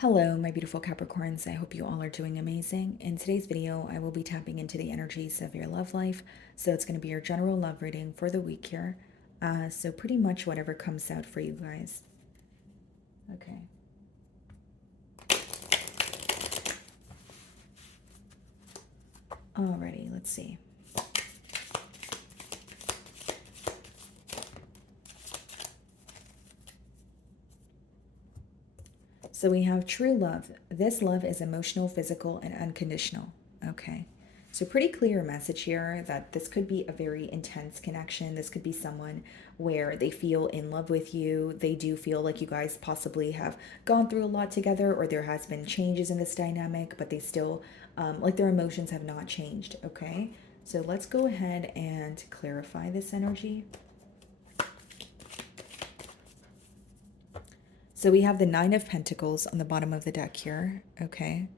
Hello, my beautiful Capricorns. I hope you all are doing amazing. In today's video, I will be tapping into the energies of your love life. So it's going to be your general love reading for the week here. So pretty much whatever comes out for you guys. Okay. Alrighty, let's see. So we have true love. This love is emotional, physical, and unconditional. Okay. So pretty clear message here that this could be a very intense connection. This could be someone where they feel in love with you. They do feel like you guys possibly have gone through a lot together, or there has been changes in this dynamic, but they still, like their emotions have not changed. Okay. So let's go ahead and clarify this energy. So we have the Nine of Pentacles on the bottom of the deck here, okay?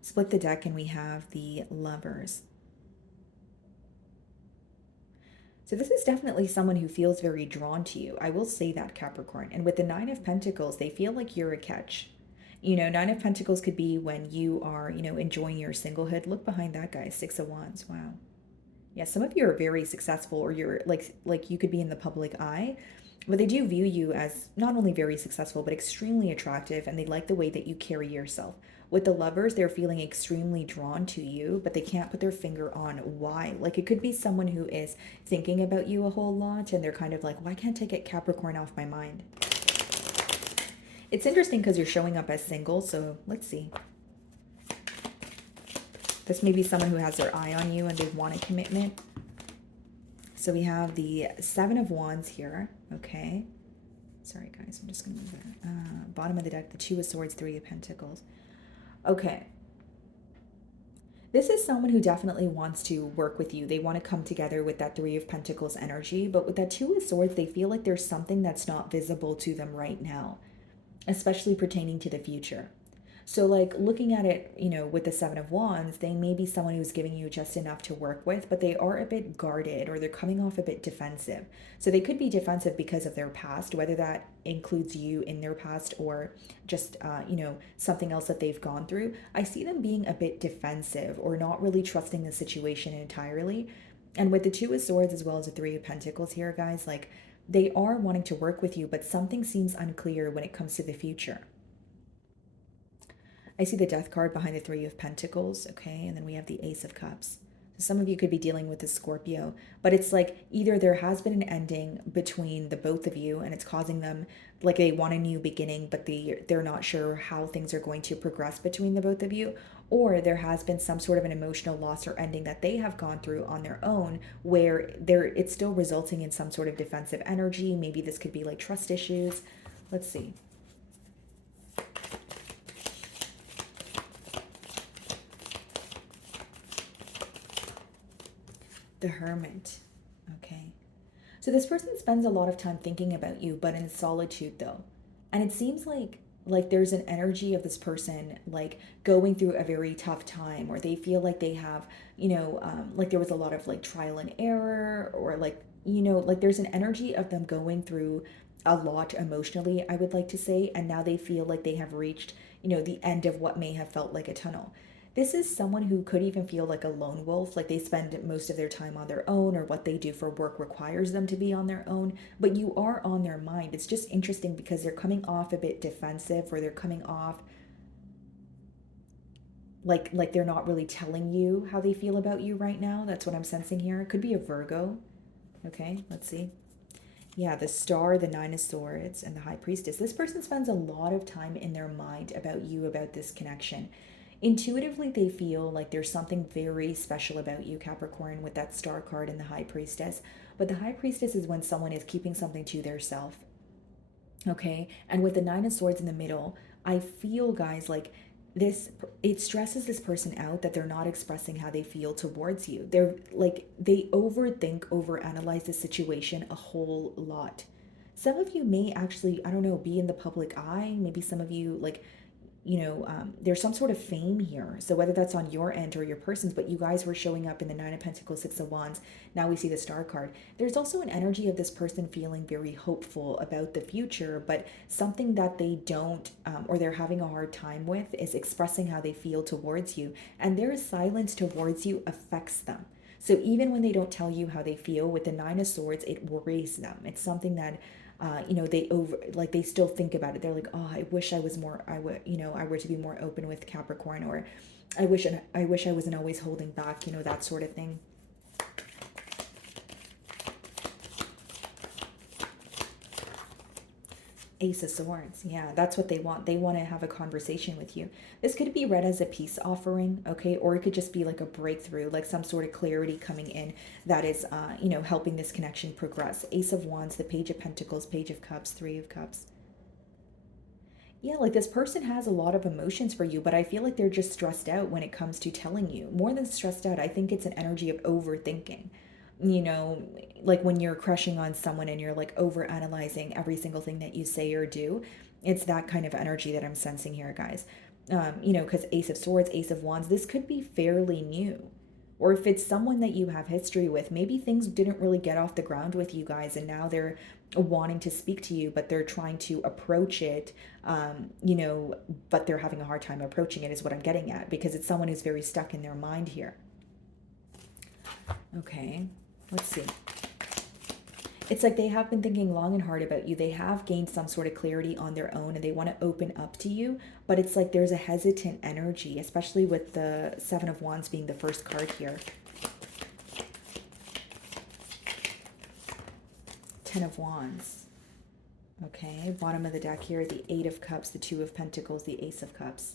Split the deck and we have the Lovers. So this is definitely someone who feels very drawn to you. I will say that, Capricorn. And with the Nine of Pentacles, they feel like you're a catch. You know, Nine of Pentacles could be when you are, enjoying your singlehood. Look behind that guy, Six of Wands. Wow. Yeah, some of you are very successful, or you're like you could be in the public eye, but they do view you as not only very successful but extremely attractive, and they like the way that you carry yourself. With the Lovers, they're feeling extremely drawn to you, but they can't put their finger on why. Like it could be someone who is thinking about you a whole lot, and they're kind of like, why can't I get Capricorn off my mind? It's interesting because you're showing up as single, so let's see. This may be someone who has their eye on you and they want a commitment. So we have the Seven of Wands here. Okay. Sorry, guys. I'm just going to move that. Bottom of the deck, the Two of Swords, Three of Pentacles. Okay. This is someone who definitely wants to work with you. They want to come together with that Three of Pentacles energy. But with that Two of Swords, they feel like there's something that's not visible to them right now, especially pertaining to the future. So, like, looking at it, with the Seven of Wands, they may be someone who's giving you just enough to work with, but they are a bit guarded, or they're coming off a bit defensive. So they could be defensive because of their past, whether that includes you in their past or just, something else that they've gone through. I see them being a bit defensive or not really trusting the situation entirely. And with the Two of Swords as well as the Three of Pentacles here, guys, like, they are wanting to work with you, but something seems unclear when it comes to the future. I see the Death card behind the Three of Pentacles, okay? And then we have the Ace of Cups. So some of you could be dealing with a Scorpio, but it's like either there has been an ending between the both of you and it's causing them, like they want a new beginning, but they're not sure how things are going to progress between the both of you, or there has been some sort of an emotional loss or ending that they have gone through on their own where it's still resulting in some sort of defensive energy. Maybe this could be like trust issues. Let's see. The Hermit. Okay. So this person spends a lot of time thinking about you, but in solitude though. And it seems like there's an energy of this person like going through a very tough time, or they feel like they have, like there was a lot of like trial and error, or like, like there's an energy of them going through a lot emotionally, I would like to say, and now they feel like they have reached, the end of what may have felt like a tunnel. This is someone who could even feel like a lone wolf, like they spend most of their time on their own, or what they do for work requires them to be on their own, but you are on their mind. It's just interesting because they're coming off a bit defensive, or they're coming off like they're not really telling you how they feel about you right now. That's what I'm sensing here. It could be a Virgo. Okay, let's see. Yeah, the Star, the Nine of Swords, and the High Priestess. This person spends a lot of time in their mind about you, about this connection. Intuitively, they feel like there's something very special about you, Capricorn, with that Star card and the High Priestess. But the High Priestess is when someone is keeping something to their self. Okay? And with the Nine of Swords in the middle, I feel, guys, like this, it stresses this person out that they're not expressing how they feel towards you. They're like, they overthink, overanalyze the situation a whole lot. Some of you may actually, I don't know, be in the public eye. Maybe some of you, like, there's some sort of fame here. So whether that's on your end or your person's, but you guys were showing up in the Nine of Pentacles, Six of Wands. Now we see the Star card. There's also an energy of this person feeling very hopeful about the future, but something that they don't, or they're having a hard time with, is expressing how they feel towards you. And their silence towards you affects them. So even when they don't tell you how they feel, with the Nine of Swords, it worries them. It's something that they still think about it. They're like, oh, I wish I was more, I were to be more open with Capricorn, or I wish I wasn't always holding back, that sort of thing. Ace of Swords. Yeah, that's what they want. They want to have a conversation with you. This could be read as a peace offering, okay? Or it could just be like a breakthrough, like some sort of clarity coming in that is, helping this connection progress. Ace of Wands, the Page of Pentacles, Page of Cups, Three of Cups. Yeah, like this person has a lot of emotions for you, but I feel like they're just stressed out when it comes to telling you. More than stressed out, I think it's an energy of overthinking. You know, like when you're crushing on someone and you're like over analyzing every single thing that you say or do. It's that kind of energy that I'm sensing here, guys. Because Ace of Swords, Ace of Wands, this could be fairly new. Or if it's someone that you have history with, maybe things didn't really get off the ground with you guys and now they're wanting to speak to you, but they're trying to approach it, but they're having a hard time approaching it, is what I'm getting at, because it's someone who's very stuck in their mind here. Okay, let's see. It's like they have been thinking long and hard about you. They have gained some sort of clarity on their own and they want to open up to you, but it's like there's a hesitant energy, especially with the Seven of Wands being the first card here. Ten of Wands. Okay, bottom of the deck here, the Eight of Cups, the Two of Pentacles, the Ace of Cups.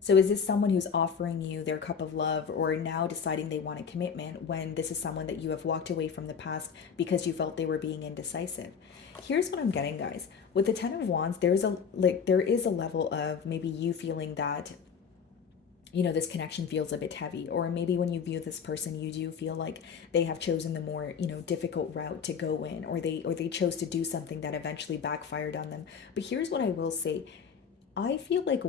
So is this someone who's offering you their cup of love, or now deciding they want a commitment, when this is someone that you have walked away from the past because you felt they were being indecisive? Here's what I'm getting, guys. With the Ten of Wands, there is a level of maybe you feeling that, this connection feels a bit heavy, or maybe when you view this person, you do feel like they have chosen the more, difficult route to go in, or they chose to do something that eventually backfired on them. But here's what I will say. I feel like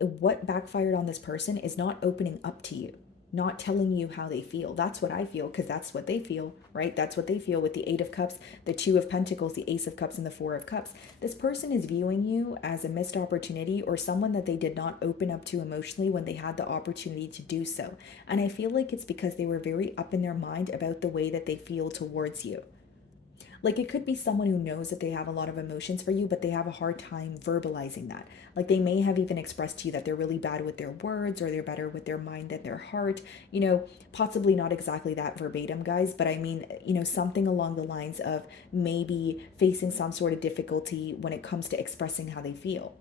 what backfired on this person is not opening up to you, not telling you how they feel. That's what I feel, because that's what they feel, right? That's what they feel with the Eight of Cups, the Two of Pentacles, the Ace of Cups, and the Four of Cups. This person is viewing you as a missed opportunity, or someone that they did not open up to emotionally when they had the opportunity to do so. And I feel like it's because they were very up in their mind about the way that they feel towards you. Like it could be someone who knows that they have a lot of emotions for you, but they have a hard time verbalizing that. Like they may have even expressed to you that they're really bad with their words, or they're better with their mind than their heart. Possibly not exactly that verbatim, guys, but I mean, something along the lines of maybe facing some sort of difficulty when it comes to expressing how they feel.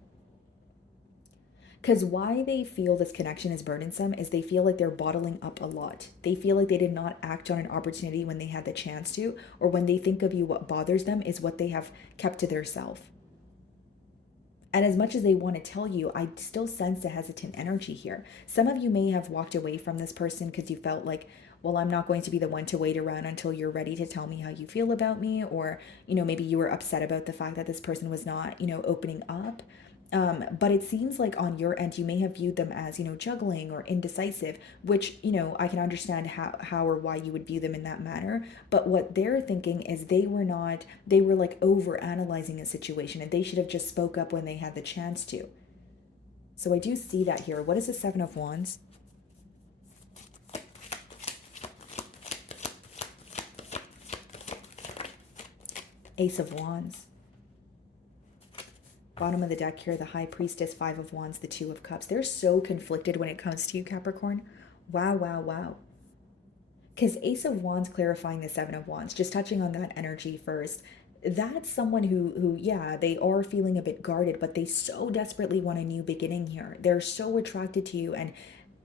Because why they feel this connection is burdensome is they feel like they're bottling up a lot. They feel like they did not act on an opportunity when they had the chance to, or when they think of you, what bothers them is what they have kept to themselves. And as much as they want to tell you, I still sense a hesitant energy here. Some of you may have walked away from this person because you felt like, well, I'm not going to be the one to wait around until you're ready to tell me how you feel about me. Or, maybe you were upset about the fact that this person was not, opening up. But it seems like on your end, you may have viewed them as, juggling or indecisive, which, I can understand how or why you would view them in that manner. But what they're thinking is they were like over analyzing a situation, and they should have just spoke up when they had the chance to. So I do see that here. What is the Seven of Wands? Ace of Wands. Bottom of the deck here, the High Priestess, Five of Wands, the Two of Cups. They're so conflicted when it comes to you, Capricorn. Wow, wow, wow. Because Ace of Wands clarifying the Seven of Wands, just touching on that energy first. That's someone who, yeah, they are feeling a bit guarded, but they so desperately want a new beginning here. They're so attracted to you, and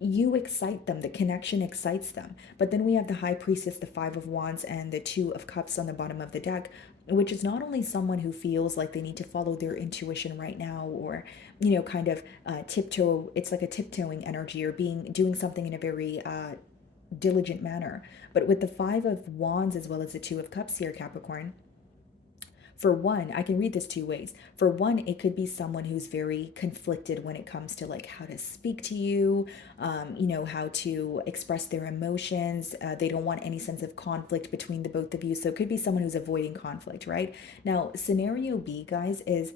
you excite them. The connection excites them. But then we have the High Priestess, the Five of Wands, and the Two of Cups on the bottom of the deck, which is not only someone who feels like they need to follow their intuition right now, or kind of tiptoe. It's like a tiptoeing energy, or doing something in a very diligent manner. But with the Five of Wands as well as the Two of Cups here, Capricorn, For one, I can read this two ways. For one, it could be someone who's very conflicted when it comes to like how to speak to you, how to express their emotions. They don't want any sense of conflict between the both of you. So it could be someone who's avoiding conflict, right? Now, scenario B, guys, is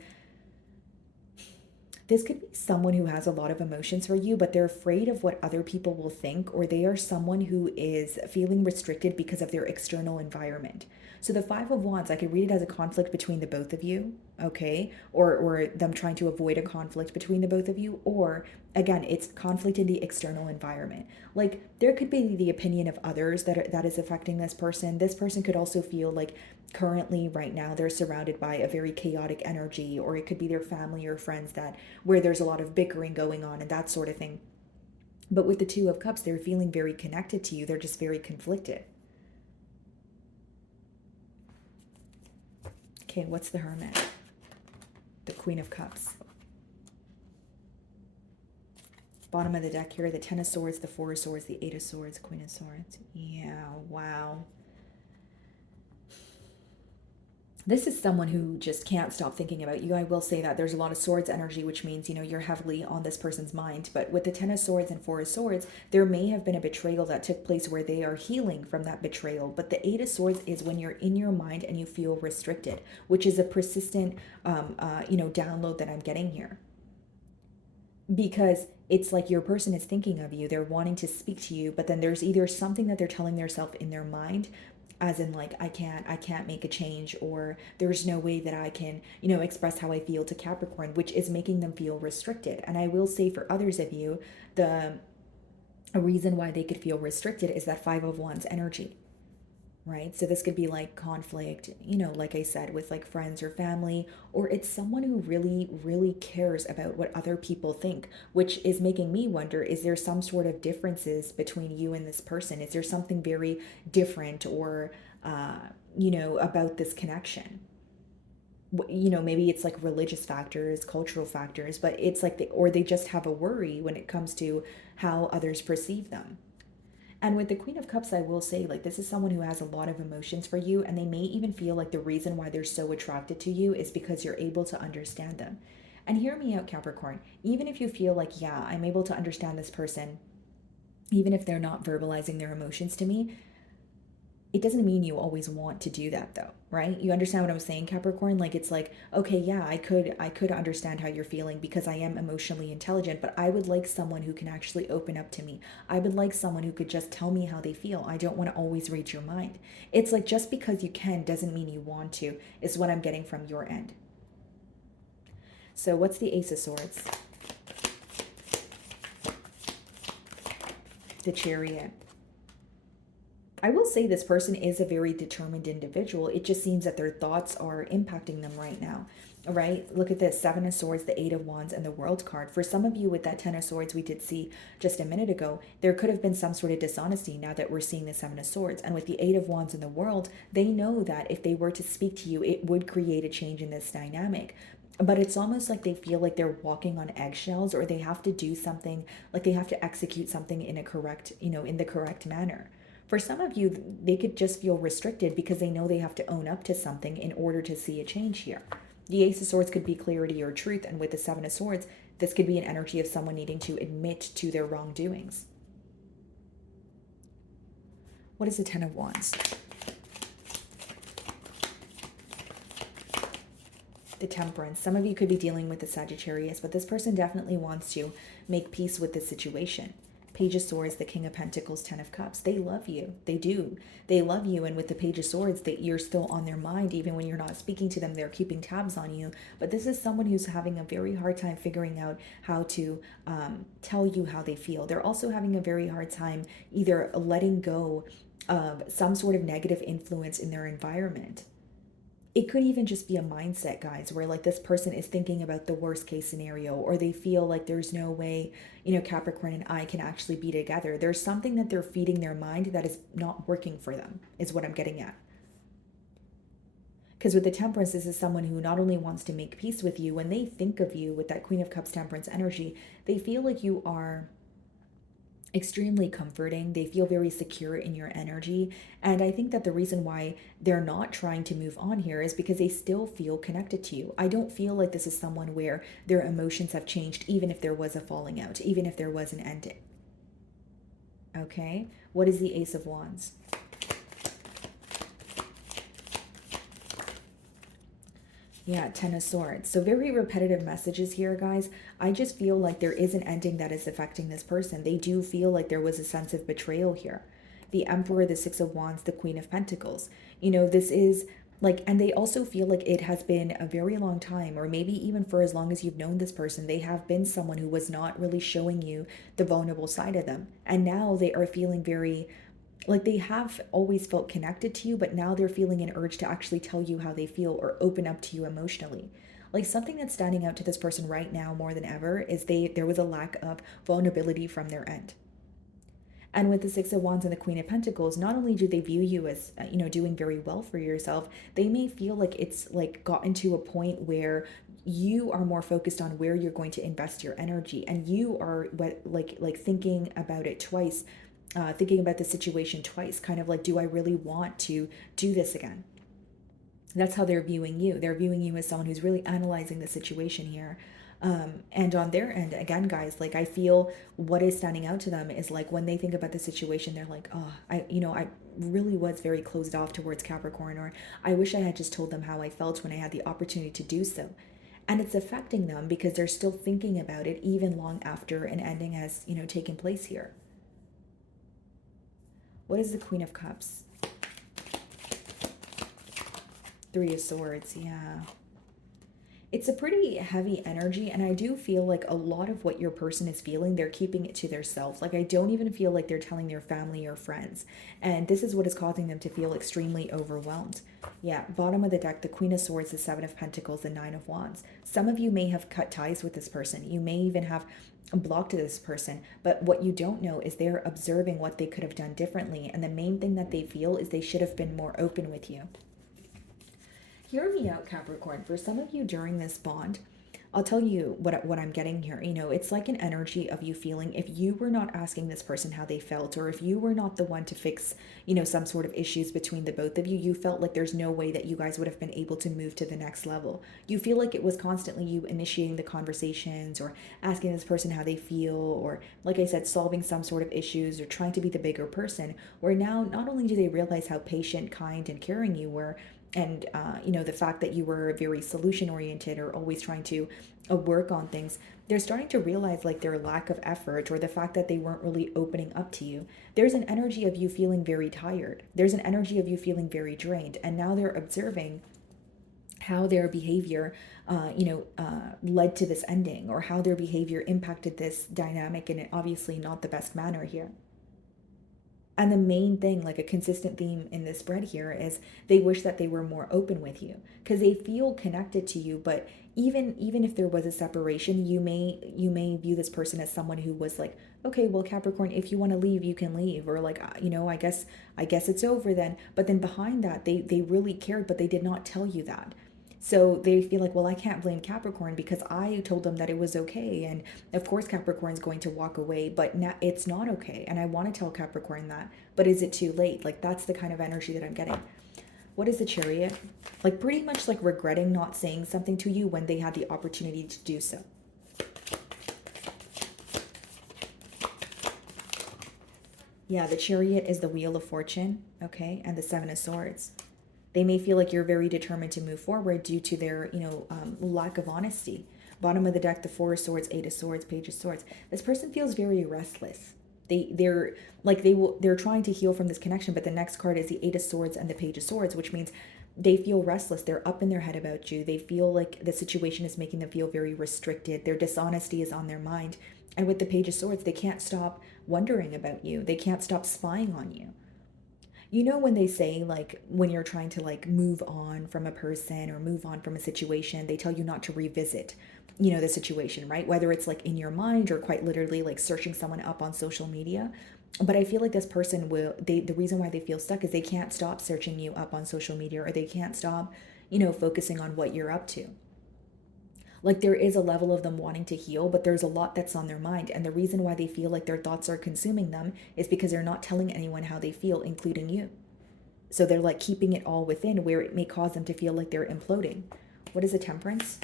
this could be someone who has a lot of emotions for you, but they're afraid of what other people will think, or they are someone who is feeling restricted because of their external environment. So the Five of Wands, I could read it as a conflict between the both of you, okay? Or them trying to avoid a conflict between the both of you, or again, it's conflict in the external environment. Like there could be the opinion of others that is affecting this person. This person could also feel like currently right now they're surrounded by a very chaotic energy, or it could be their family or friends that where there's a lot of bickering going on and that sort of thing. But with the Two of Cups, they're feeling very connected to you. They're just very conflicted. Okay, what's the Hermit? The Queen of Cups. Bottom of the deck here, the Ten of Swords, the Four of Swords, the Eight of Swords, Queen of Swords. Yeah, wow. This is someone who just can't stop thinking about you. I will say that there's a lot of swords energy, which means, you're heavily on this person's mind. But with the Ten of Swords and Four of Swords, there may have been a betrayal that took place where they are healing from that betrayal. But the Eight of Swords is when you're in your mind and you feel restricted, which is a persistent, download that I'm getting here. Because it's like your person is thinking of you, they're wanting to speak to you, but then there's either something that they're telling themselves in their mind, as in like I can't make a change, or there's no way that I can express how I feel to Capricorn, which is making them feel restricted. And I will say for others of you, a reason why they could feel restricted is that Five of Wands energy, right? So this could be like conflict, like I said, with like friends or family, or it's someone who really, really cares about what other people think, which is making me wonder, is there some sort of differences between you and this person? Is there something very different or, about this connection? Maybe it's like religious factors, cultural factors, but it's like, or they just have a worry when it comes to how others perceive them. And with the Queen of Cups, I will say, like, this is someone who has a lot of emotions for you, and they may even feel like the reason why they're so attracted to you is because you're able to understand them. And hear me out, Capricorn. Even if you feel like, yeah, I'm able to understand this person, even if they're not verbalizing their emotions to me, it doesn't mean you always want to do that though, right? You understand what I'm saying, Capricorn? Like it's like, okay, yeah, I could understand how you're feeling because I am emotionally intelligent, but I would like someone who can actually open up to me. I would like someone who could just tell me how they feel. I don't want to always read your mind. It's like just because you can doesn't mean you want to, is what I'm getting from your end. So what's the Ace of Swords? The Chariot. I will say this person is a very determined individual. It just seems that their thoughts are impacting them right now. All right, look at this: Seven of Swords, the Eight of Wands, and the World card. For some of you with that Ten of Swords we did see just a minute ago, there could have been some sort of dishonesty now that we're seeing the Seven of Swords. And with the Eight of Wands and the World, they know that if they were to speak to you, it would create a change in this dynamic. But it's almost like they feel like they're walking on eggshells, or they have to do something, like they have to execute something in a correct, in the correct manner. For some of you, they could just feel restricted because they know they have to own up to something in order to see a change here. The Ace of Swords could be clarity or truth, and with the Seven of Swords, this could be an energy of someone needing to admit to their wrongdoings. What is the Ten of Wands? The Temperance. Some of you could be dealing with the Sagittarius, but this person definitely wants to make peace with the situation. Page of Swords, the King of Pentacles, Ten of Cups. They love you. They do. They love you. And with the Page of Swords, that you're still on their mind. Even when you're not speaking to them, they're keeping tabs on you. But this is someone who's having a very hard time figuring out how to tell you how they feel. They're also having a very hard time either letting go of some sort of negative influence in their environment. It could even just be a mindset, guys, where like this person is thinking about the worst case scenario, or they feel like there's no way, Capricorn and I can actually be together. There's something that they're feeding their mind that is not working for them, is what I'm getting at. Because with the Temperance, this is someone who not only wants to make peace with you, when they think of you with that Queen of Cups Temperance energy, they feel like you are extremely comforting. They feel very secure in your energy. And I think that the reason why they're not trying to move on here is because they still feel connected to you. I don't feel like this is someone where their emotions have changed, even if there was a falling out, even if there was an ending. Okay? What is the Ace of Wands? Yeah, Ten of Swords. So very repetitive messages here, guys. I just feel like there is an ending that is affecting this person. They do feel like there was a sense of betrayal here. The Emperor, the Six of Wands, the Queen of Pentacles. This is like, and they also feel like it has been a very long time, or maybe even for as long as you've known this person, they have been someone who was not really showing you the vulnerable side of them. And now they are feeling very like they have always felt connected to you, but now they're feeling an urge to actually tell you how they feel or open up to you emotionally. Like something that's standing out to this person right now more than ever is there was a lack of vulnerability from their end. And with the Six of Wands and the Queen of Pentacles, not only do they view you as doing very well for yourself, they may feel like it's like gotten to a point where you are more focused on where you're going to invest your energy, and you are like thinking about it twice, thinking about the situation twice, kind of like, do I really want to do this again? That's how they're viewing you. They're viewing you as someone who's really analyzing the situation here. And on their end, again, guys, like I feel what is standing out to them is like when they think about the situation, they're like, oh, I really was very closed off towards Capricorn, or I wish I had just told them how I felt when I had the opportunity to do so. And it's affecting them because they're still thinking about it even long after an ending has, taken place here. What is the Queen of Cups? Three of Swords, yeah. It's a pretty heavy energy, and I do feel like a lot of what your person is feeling, they're keeping it to themselves. Like I don't even feel like they're telling their family or friends. And this is what is causing them to feel extremely overwhelmed. Yeah, bottom of the deck, the Queen of Swords, the Seven of Pentacles, the Nine of Wands. Some of you may have cut ties with this person. You may even have blocked this person, but what you don't know is they're observing what they could have done differently, and the main thing that they feel is they should have been more open with you. Hear me out, Capricorn. For some of you during this bond, I'll tell you what I'm getting here. It's like an energy of you feeling if you were not asking this person how they felt, or if you were not the one to fix, some sort of issues between the both of you, you felt like there's no way that you guys would have been able to move to the next level. You feel like it was constantly you initiating the conversations or asking this person how they feel, or like I said, solving some sort of issues or trying to be the bigger person, where now not only do they realize how patient, kind, and caring you were, and the fact that you were very solution oriented or always trying to work on things, they're starting to realize like their lack of effort or the fact that they weren't really opening up to you. There's an energy of you feeling very tired. There's an energy of you feeling very drained, and now they're observing how their behavior led to this ending, or how their behavior impacted this dynamic in obviously not the best manner here. And the main thing, like a consistent theme in this spread here, is they wish that they were more open with you because they feel connected to you. But even if there was a separation, you may view this person as someone who was like, okay, well, Capricorn, if you want to leave, you can leave, or like, I guess it's over then. But then behind that, they really cared, but they did not tell you that. So they feel like, well, I can't blame Capricorn because I told them that it was okay. And of course, Capricorn's going to walk away, but now it's not okay. And I want to tell Capricorn that, but is it too late? Like, that's the kind of energy that I'm getting. What is the Chariot? Like, pretty much like regretting not saying something to you when they had the opportunity to do so. Yeah, the Chariot is the Wheel of Fortune, okay, and the Seven of Swords. They may feel like you're very determined to move forward due to their, lack of honesty. Bottom of the deck, the Four of Swords, Eight of Swords, Page of Swords. This person feels very restless. They're trying to heal from this connection, but the next card is the Eight of Swords and the Page of Swords, which means they feel restless. They're up in their head about you. They feel like the situation is making them feel very restricted. Their dishonesty is on their mind. And with the Page of Swords, they can't stop wondering about you. They can't stop spying on you. When they say, like, when you're trying to like move on from a person or move on from a situation, they tell you not to revisit the situation, right? Whether it's like in your mind or quite literally like searching someone up on social media. But I feel like this person the reason why they feel stuck is they can't stop searching you up on social media, or they can't stop focusing on what you're up to. Like there is a level of them wanting to heal, but there's a lot that's on their mind. And the reason why they feel like their thoughts are consuming them is because they're not telling anyone how they feel, including you. So they're like keeping it all within, where it may cause them to feel like they're imploding. What is a Temperance?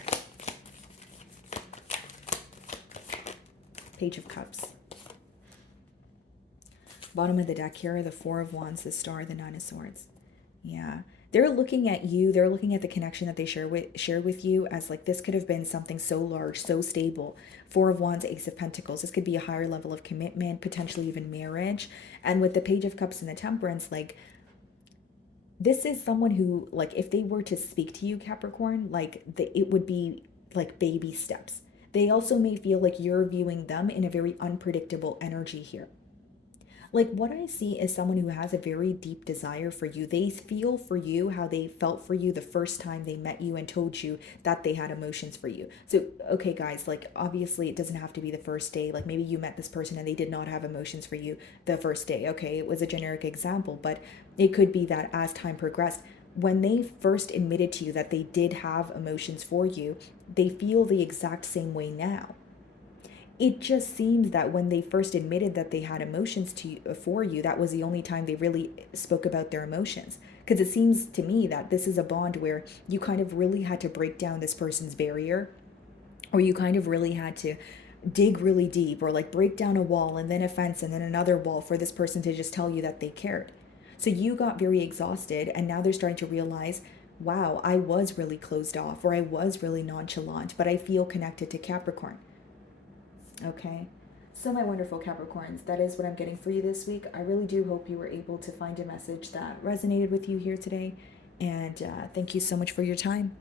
Page of Cups. Bottom of the deck here are the Four of Wands, the Star, the Nine of Swords. Yeah. They're looking at you. They're looking at the connection that they share with you as like this could have been something so large, so stable. Four of Wands, Ace of Pentacles. This could be a higher level of commitment, potentially even marriage. And with the Page of Cups and the Temperance, like this is someone who, like, if they were to speak to you, Capricorn, like it would be like baby steps. They also may feel like you're viewing them in a very unpredictable energy here. Like what I see is someone who has a very deep desire for you. They feel for you how they felt for you the first time they met you and told you that they had emotions for you. So, okay, guys, like obviously it doesn't have to be the first day. Like maybe you met this person and they did not have emotions for you the first day. Okay, it was a generic example, but it could be that as time progressed, when they first admitted to you that they did have emotions for you, they feel the exact same way now. It just seems that when they first admitted that they had emotions for you, that was the only time they really spoke about their emotions. Because it seems to me that this is a bond where you kind of really had to break down this person's barrier, or you kind of really had to dig really deep, or like break down a wall and then a fence and then another wall for this person to just tell you that they cared. So you got very exhausted, and now they're starting to realize, wow, I was really closed off, or I was really nonchalant, but I feel connected to Capricorn. Okay, so my wonderful Capricorns, that is what I'm getting for you this week. I really do hope you were able to find a message that resonated with you here today. And thank you so much for your time.